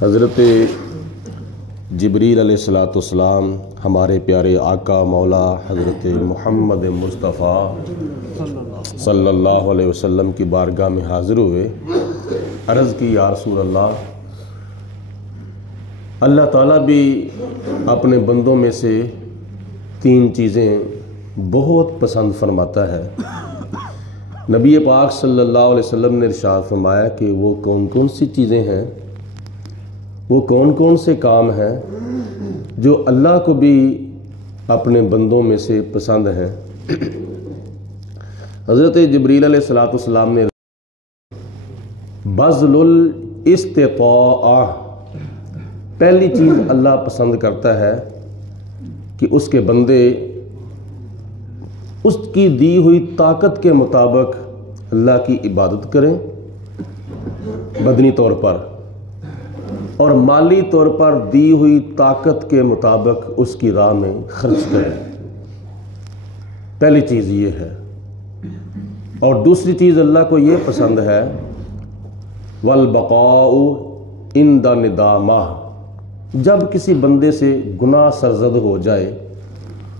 حضرت جبریل علیہ السلام ہمارے پیارے آقا مولا حضرت محمد مصطفیٰ صلی اللہ علیہ وسلم کی بارگاہ میں حاضر ہوئے، عرض کی یا رسول اللہ، اللہ تعالیٰ بھی اپنے بندوں میں سے 3 چیزیں بہت پسند فرماتا ہے۔ نبی پاک صلی اللہ علیہ وسلم نے ارشاد فرمایا کہ وہ کون کون سی چیزیں ہیں، وہ کون کون سے کام ہیں جو اللہ کو بھی اپنے بندوں میں سے پسند ہیں۔ حضرت جبریل علیہ السلام نے بذل الاستطاعہ، پہلی چیز اللہ پسند کرتا ہے کہ اس کے بندے اس کی دی ہوئی طاقت کے مطابق اللہ کی عبادت کریں، بدنی طور پر اور مالی طور پر دی ہوئی طاقت کے مطابق اس کی راہ میں خرچ کریں۔ پہلی چیز یہ ہے۔ اور دوسری چیز اللہ کو یہ پسند ہے، والبقاء عند ندامہ، جب کسی بندے سے گناہ سرزد ہو جائے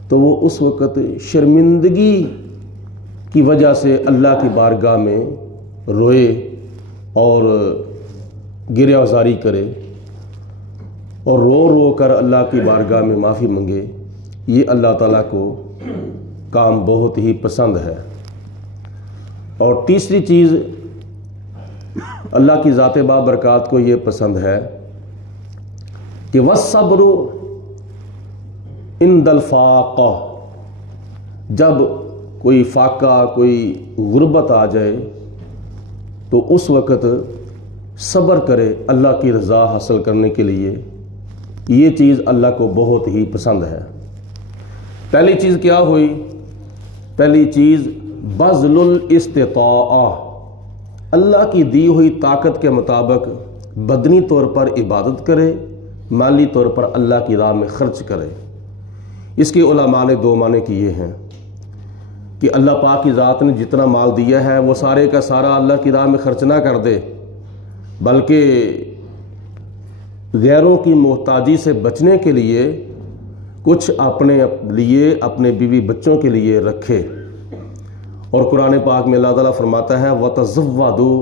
تو وہ اس وقت شرمندگی کی وجہ سے اللہ کی بارگاہ میں روئے اور گریہ زاری کرے اور رو رو کر اللہ کی بارگاہ میں معافی منگے۔ یہ اللہ تعالیٰ کو کام بہت ہی پسند ہے۔ اور تیسری چیز اللہ کی ذات بابرکات کو یہ پسند ہے کہ والصبر عند الفاقہ، جب کوئی فاقہ، کوئی غربت آ جائے تو اس وقت صبر کرے اللہ کی رضا حاصل کرنے کے لیے۔ یہ چیز اللہ کو بہت ہی پسند ہے۔ پہلی چیز کیا ہوئی؟ پہلی چیز بذل الاستطاعہ، اللہ کی دی ہوئی طاقت کے مطابق بدنی طور پر عبادت کرے، مالی طور پر اللہ کی راہ میں خرچ کرے۔ اس کے علماء نے 2 معنی کیے ہیں کہ اللہ پاک کی ذات نے جتنا مال دیا ہے وہ سارے کا سارا اللہ کی راہ میں خرچ نہ کر دے، بلکہ غیروں کی محتاجی سے بچنے کے لیے کچھ اپنے لیے، اپنے بیوی بچوں کے لیے رکھے۔ اور قرآن پاک میں اللہ تعالیٰ فرماتا ہے وَتَزَوَّدُوا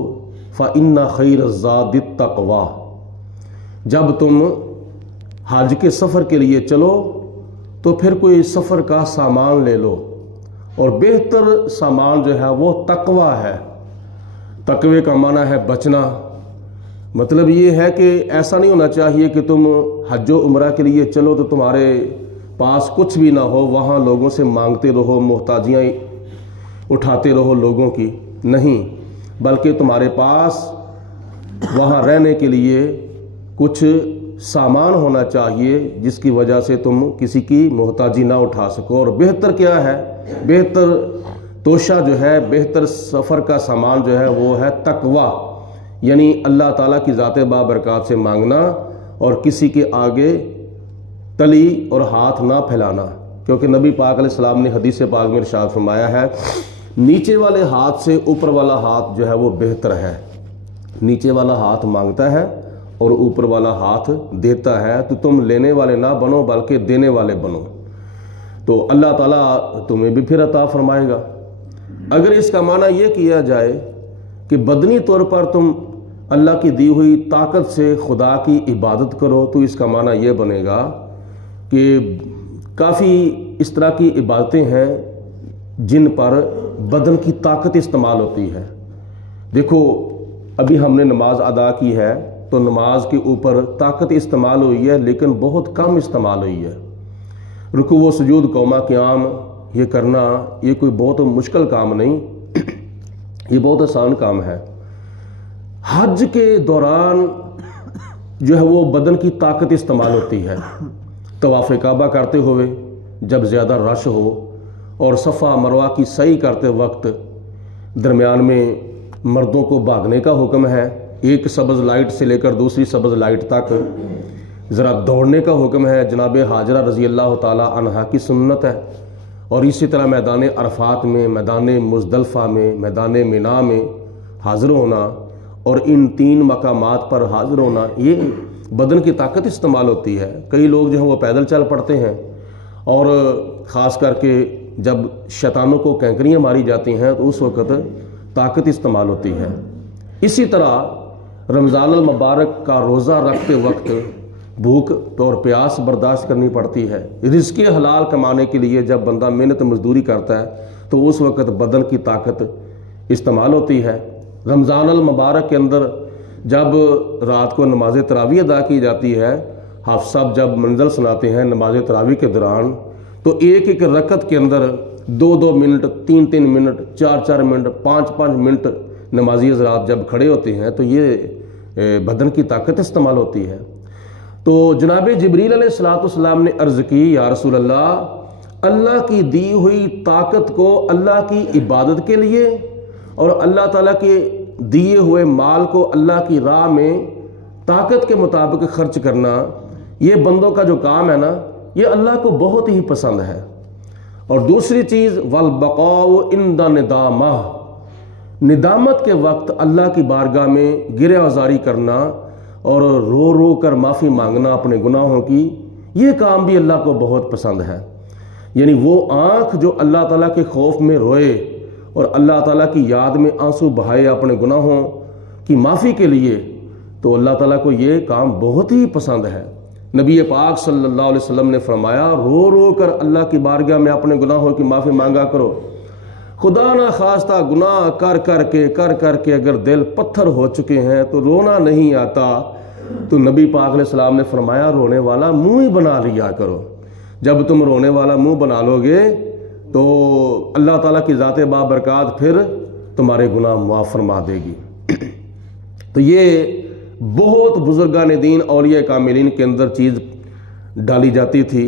فَإِنَّ خَيْرَ الزَّادِ التَّقْوَىٰ، جب تم حج کے سفر کے لیے چلو تو پھر کوئی سفر کا سامان لے لو، اور بہتر سامان جو ہے وہ تقوی ہے۔ تقوی کا معنی ہے بچنا۔ مطلب یہ ہے کہ ایسا نہیں ہونا چاہیے کہ تم حج و عمرہ کے لیے چلو تو تمہارے پاس کچھ بھی نہ ہو، وہاں لوگوں سے مانگتے رہو، محتاجیاں اٹھاتے رہو لوگوں کی، نہیں، بلکہ تمہارے پاس وہاں رہنے کے لیے کچھ سامان ہونا چاہیے جس کی وجہ سے تم کسی کی محتاجی نہ اٹھا سکو۔ اور بہتر کیا ہے؟ بہتر توشہ جو ہے، بہتر سفر کا سامان جو ہے وہ ہے تقوی، یعنی اللہ تعالیٰ کی ذات بابرکات سے مانگنا اور کسی کے آگے تلی اور ہاتھ نہ پھیلانا، کیونکہ نبی پاک علیہ السلام نے حدیث پاک میں ارشاد فرمایا ہے نیچے والے ہاتھ سے اوپر والا ہاتھ جو ہے وہ بہتر ہے۔ نیچے والا ہاتھ مانگتا ہے اور اوپر والا ہاتھ دیتا ہے، تو تم لینے والے نہ بنو بلکہ دینے والے بنو، تو اللہ تعالیٰ تمہیں بھی پھر عطا فرمائے گا۔ اگر اس کا معنی یہ کیا جائے کہ بدنی طور پر تم اللہ کی دی ہوئی طاقت سے خدا کی عبادت کرو، تو اس کا معنی یہ بنے گا کہ کافی اس طرح کی عبادتیں ہیں جن پر بدن کی طاقت استعمال ہوتی ہے۔ دیکھو ابھی ہم نے نماز ادا کی ہے تو نماز کے اوپر طاقت استعمال ہوئی ہے، لیکن بہت کم استعمال ہوئی ہے۔ رکوع و سجود، قوما قیام یہ کرنا یہ کوئی بہت مشکل کام نہیں، یہ بہت آسان کام ہے۔ حج کے دوران جو ہے وہ بدن کی طاقت استعمال ہوتی ہے۔ طواف کعبہ کرتے ہوئے جب زیادہ رش ہو اور صفا مروہ کی سعی کرتے وقت درمیان میں مردوں کو بھاگنے کا حکم ہے، ایک سبز لائٹ سے لے کر دوسری سبز لائٹ تک ذرا دوڑنے کا حکم ہے، جناب حاجرہ رضی اللہ تعالی عنہا کی سنت ہے۔ اور اسی طرح میدان عرفات میں، میدان مزدلفہ میں، میدان منا میں حاضر ہونا اور ان 3 مقامات پر حاضر ہونا، یہ بدن کی طاقت استعمال ہوتی ہے۔ کئی لوگ جو ہیں وہ پیدل چل پڑتے ہیں، اور خاص کر کے جب شیطانوں کو کینکریاں ماری جاتی ہیں تو اس وقت طاقت استعمال ہوتی ہے۔ اسی طرح رمضان المبارک کا روزہ رکھتے وقت بھوک اور پیاس برداشت کرنی پڑتی ہے۔ رزق حلال کمانے کے لیے جب بندہ محنت مزدوری کرتا ہے تو اس وقت بدن کی طاقت استعمال ہوتی ہے۔ رمضان المبارک کے اندر جب رات کو نماز تراویح ادا کی جاتی ہے، حافظ صاحب جب منزل سناتے ہیں نماز تراویح کے دوران، تو ایک ایک رکعت کے اندر 2-2 منٹ، 3-3 منٹ، 4-4 منٹ، 5-5 منٹ نمازی حضرات جب کھڑے ہوتے ہیں تو یہ بدن کی طاقت استعمال ہوتی ہے۔ تو جناب جبریل علیہ السلام نے عرض کی، یا رسول اللہ کی دی ہوئی طاقت کو اللہ کی عبادت کے لیے اور اللہ تعالیٰ کے دیے ہوئے مال کو اللہ کی راہ میں طاقت کے مطابق خرچ کرنا، یہ بندوں کا جو کام ہے نا، یہ اللہ کو بہت ہی پسند ہے۔ اور دوسری چیز والبقاء عند ندامہ، ندامت کے وقت اللہ کی بارگاہ میں گرہ آزاری کرنا اور رو رو کر معافی مانگنا اپنے گناہوں کی، یہ کام بھی اللہ کو بہت پسند ہے۔ یعنی وہ آنکھ جو اللہ تعالیٰ کے خوف میں روئے اور اللہ تعالیٰ کی یاد میں آنسو بہائے اپنے گناہوں کی معافی کے لیے، تو اللہ تعالیٰ کو یہ کام بہت ہی پسند ہے۔ نبی پاک صلی اللہ علیہ وسلم نے فرمایا، رو رو کر اللہ کی بارگاہ میں اپنے گناہوں کی معافی مانگا کرو۔ خدا نہ خواستہ گناہ کر کر کے اگر دل پتھر ہو چکے ہیں تو رونا نہیں آتا، تو نبی پاک علیہ السلام نے فرمایا رونے والا منہ ہی بنا لیا کرو۔ جب تم رونے والا منہ بنا لو گے تو اللہ تعالیٰ کی ذات بابرکات پھر تمہارے گناہ معاف فرما دے گی۔ تو یہ بہت بزرگان دین اولیاء کاملین کے اندر چیز ڈالی جاتی تھی۔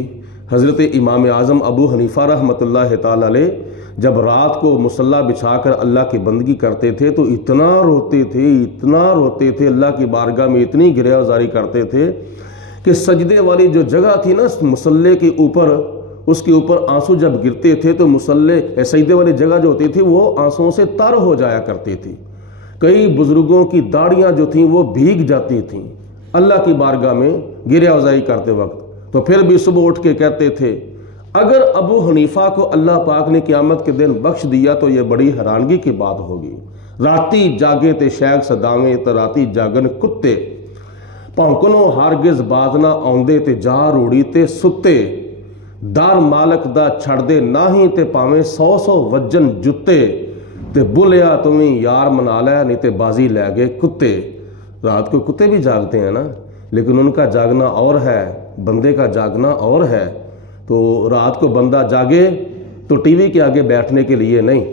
حضرت امام اعظم ابو حنیفہ رحمۃ اللہ تعالی علیہ جب رات کو مصلی بچھا کر اللہ کی بندگی کرتے تھے تو اتنا روتے تھے اللہ کی بارگاہ میں، اتنی گرہ آزاری کرتے تھے کہ سجدے والی جو جگہ تھی نا مصلی کے اوپر، اس کے اوپر آنسو جب گرتے تھے تو سجدے والی جگہ جو ہوتی تھی وہ آنسوؤں سے تر ہو جایا کرتی تھی۔ کئی بزرگوں کی داڑیاں جو تھیں وہ بھیگ جاتی تھیں اللہ کی بارگاہ میں گرہ آزاری کرتے وقت، تو پھر بھی صبح اٹھ کے کہتے تھے اگر ابو حنیفہ کو اللہ پاک نے قیامت کے دن بخش دیا تو یہ بڑی حیرانگی کی بات ہوگی۔ راتی جاگے تے شیخ صداویں تے راتی جاگن کتے، پونکنوں ہرگز باز نہ آوندے تے جا روڑی تے ستے، دار مالک دا چھڑ دے ناہی تے پاویں 100 وجن جتے، تے بلیا تمہیں یار منا لے نہیں تے بازی لے گئے کتے۔ رات کو کتے بھی جاگتے ہیں نا، لیکن ان کا جاگنا اور ہے، بندے کا جاگنا اور ہے۔ تو رات کو بندہ جاگے تو ٹی وی کے آگے بیٹھنے کے لیے نہیں،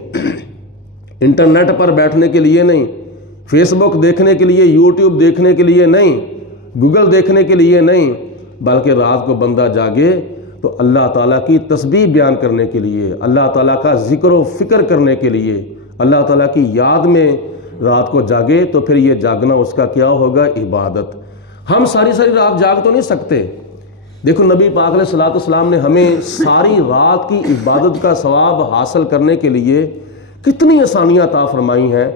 انٹرنیٹ پر بیٹھنے کے لیے نہیں، فیس بک دیکھنے کے لیے، یوٹیوب دیکھنے کے لیے نہیں، گوگل دیکھنے کے لیے نہیں، بلکہ رات کو بندہ جاگے تو اللہ تعالیٰ کی تسبیح بیان کرنے کے لیے، اللہ تعالیٰ کا ذکر و فکر کرنے کے لیے، اللہ تعالیٰ کی یاد میں رات کو جاگے تو پھر یہ جاگنا اس کا کیا ہوگا؟ عبادت۔ ہم ساری رات جاگ تو نہیں سکتے۔ دیکھو نبی پاک علیہ السلام نے ہمیں ساری رات کی عبادت کا ثواب حاصل کرنے کے لیے کتنی آسانیاں عطا فرمائی ہیں۔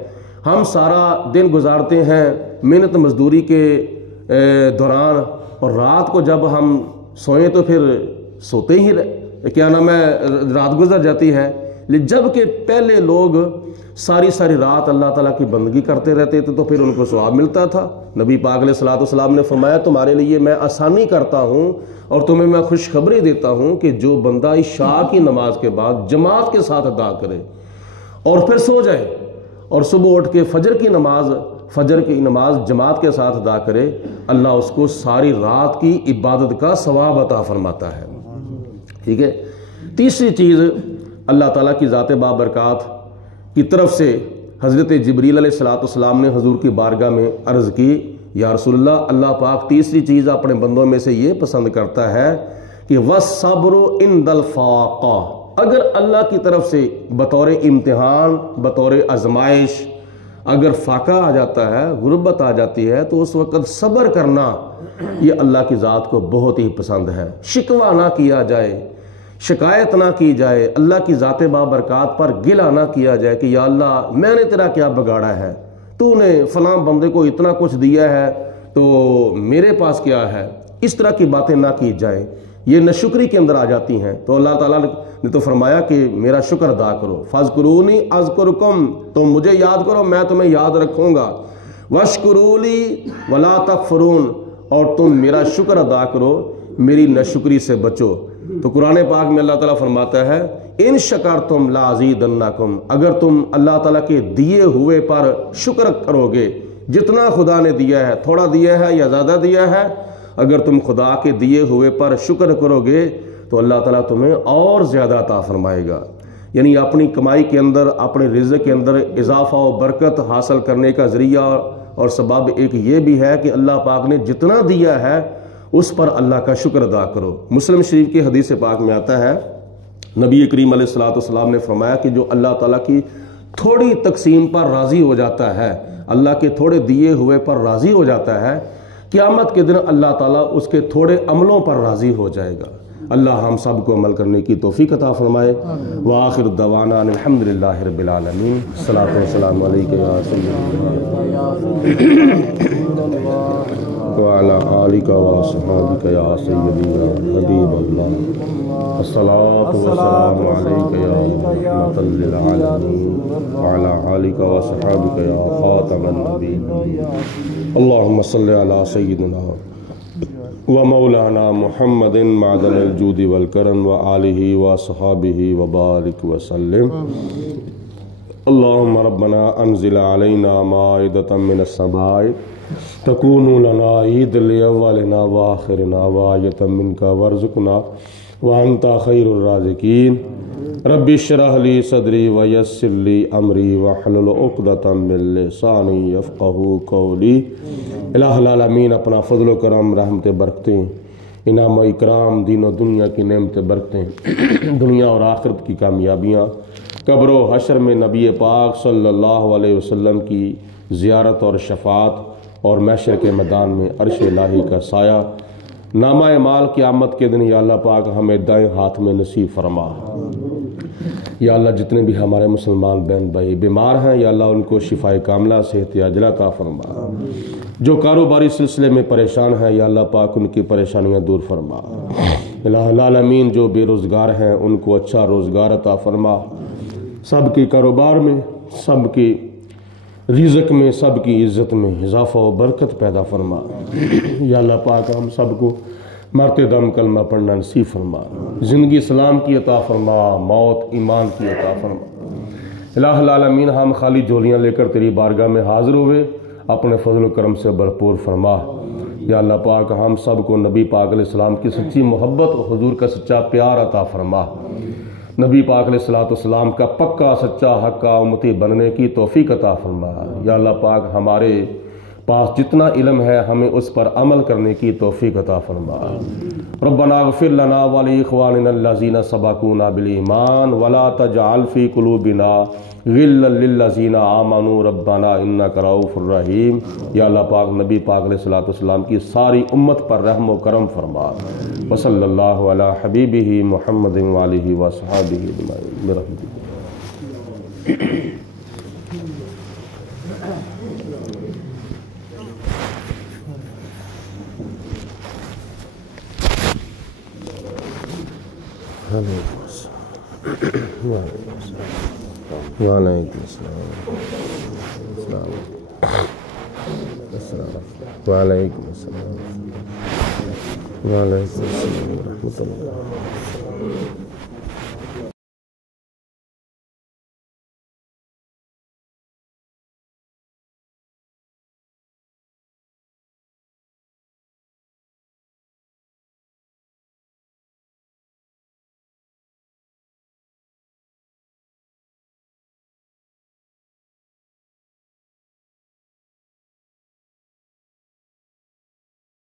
ہم سارا دن گزارتے ہیں محنت مزدوری کے دوران، اور رات کو جب ہم سوئیں تو پھر سوتے ہی رات گزر جاتی ہے، جبکہ پہلے لوگ ساری رات اللہ تعالیٰ کی بندگی کرتے رہتے تھے تو پھر ان کو ثواب ملتا تھا۔ نبی پاک علیہ السلام نے فرمایا تمہارے لیے میں آسانی کرتا ہوں اور تمہیں میں خوشخبری دیتا ہوں کہ جو بندہ عشاء کی نماز کے بعد جماعت کے ساتھ ادا کرے اور پھر سو جائے اور صبح اٹھ کے فجر کی نماز جماعت کے ساتھ ادا کرے، اللہ اس کو ساری رات کی عبادت کا ثواب عطا فرماتا ہے۔ ٹھیک ہے۔ تیسری چیز، اللہ تعالیٰ کی ذات بابرکات کی طرف سے حضرت جبریل علیہ السلام نے حضور کی بارگاہ میں عرض کی، یا رسول اللہ پاک تیسری چیز اپنے بندوں میں سے یہ پسند کرتا ہے کہ وَالصَّبْرُ عِنْدَ الْفَاقَةِ، اگر اللہ کی طرف سے بطور امتحان، بطور آزمائش اگر فاقہ آ جاتا ہے، غربت آ جاتی ہے، تو اس وقت صبر کرنا یہ اللہ کی ذات کو بہت ہی پسند ہے۔ شکوہ نہ کیا جائے، شکایت نہ کی جائے، اللہ کی ذات بابرکات پر گلہ نہ کیا جائے کہ یا اللہ میں نے تیرا کیا بگاڑا ہے، تو نے فلاں بندے کو اتنا کچھ دیا ہے تو میرے پاس کیا ہے، اس طرح کی باتیں نہ کی جائیں، یہ ناشکری کے اندر آ جاتی ہیں۔ تو اللہ تعالیٰ نے تو فرمایا کہ میرا شکر ادا کرو، فاذکرونی اذکرکم، تم مجھے یاد کرو میں تمہیں یاد رکھوں گا، واشکرولی ولا تکفرون، اور تم میرا شکر ادا کرو، میری ناشکری سے بچو۔ تو قرآن پاک میں اللہ تعالیٰ فرماتا ہے ان شکرتم لازیدنکم، اگر تم اللہ تعالیٰ کے دیے ہوئے پر شکر کرو گے، جتنا خدا نے دیا ہے، تھوڑا دیا ہے یا زیادہ دیا ہے، اگر تم خدا کے دیے ہوئے پر شکر کرو گے تو اللہ تعالیٰ تمہیں اور زیادہ عطا فرمائے گا۔ یعنی اپنی کمائی کے اندر، اپنے رزق کے اندر اضافہ و برکت حاصل کرنے کا ذریعہ اور سبب ایک یہ بھی ہے کہ اللہ پاک نے جتنا دیا ہے اس پر اللہ کا شکر ادا کرو۔ مسلم شریف کی حدیث پاک میں آتا ہے نبی کریم علیہ الصلوۃ والسلام نے فرمایا کہ جو اللہ تعالیٰ کی تھوڑی تقسیم پر راضی ہو جاتا ہے، اللہ کے تھوڑے دیے ہوئے پر راضی ہو جاتا ہے، قیامت کے دن اللہ تعالیٰ اس کے تھوڑے عملوں پر راضی ہو جائے گا۔ اللہ ہم سب کو عمل کرنے کی توفیق عطا فرمائے۔ وآخر دعوانا الحمدللہ رب العالمین، الصلاۃ والسلام علیک یا سیدی وعلی آلک واصحابک یا سیدی یا حبیب اللہ، الصلاۃ والسلام علیک یا رحمۃ للعالمین وعلی آلک واصحابک یا خاتم النبیین، اللہم صلی علی سیدنا ومولانا محمد معدن الجود والکرم وآلہ وصحابہ وبارک وسلم۔ اللہم ربنا انزل علینا مائدۃ من السماء تکون لنا عید لأولنا وآخرنا وآیۃ منک وارزقنا وانت خیر الرازقین۔ رب اشرح لی صدری ویسر لی امری واحلل عقدۃ من لسانی یفقہوا قولی۔ الہ العالمین اپنا فضل و کرم، رحمت برکتیں، انعام و اکرام، دین و دنیا کی نعمت برکتیں، دنیا اور آخرت کی کامیابیاں، قبر و حشر میں نبی پاک صلی اللہ علیہ وسلم کی زیارت اور شفاعت، اور محشر کے میدان میں عرش الہی کا سایہ، نامہ اعمال قیامت کے دن یا اللہ پاک ہمیں دائیں ہاتھ میں نصیب فرما۔ یا اللہ جتنے بھی ہمارے مسلمان بہن بھائی بیمار ہیں یا اللہ ان کو شفاء کاملہ صحت عاجلہ عطا فرما، جو کاروباری سلسلے میں پریشان ہیں یا اللہ پاک ان کی پریشانیاں دور فرما۔ الہ العالمین جو بے روزگار ہیں ان کو اچھا روزگار عطا فرما، سب کے کاروبار میں، سب کی رزق میں، سب کی عزت میں اضافہ و برکت پیدا فرما۔ یا اللہ پاک ہم سب کو مرتے دم کلمہ پڑھنا نصیب فرما، زندگی اسلام کی عطا فرما، موت ایمان کی عطا فرما۔ الہ العالمین ہم خالی جھولیاں لے کر تیری بارگاہ میں حاضر ہوئے، اپنے فضل و کرم سے بھرپور فرما۔ یا اللہ پاک ہم سب کو نبی پاک علیہ السلام کی سچی محبت اور حضور کا سچا پیار عطا فرما، نبی پاک علیہ السلام کا پکا سچا حقا امتی بننے کی توفیق عطا فرما۔ یا اللہ پاک ہمارے پاس جتنا علم ہے ہمیں اس پر عمل کرنے کی توفیق عطا فرما۔ ربنا اغفر لنا ولاخواننا الذین سبقونا بالایمان ولا تجعل فی قلوبنا غلا للذین آمنوا ربنا انک رؤوف رحیم۔ یا اللہ پاک نبی پاک علیہ السلام کی ساری امت پر رحم و کرم فرما۔ وصلی اللہ علی حبیبہ محمد وآلہ وصحابہ اجمعین برحمتک۔ وعلیکم السلام، وعلیکم السلام ورحمۃ اللہ۔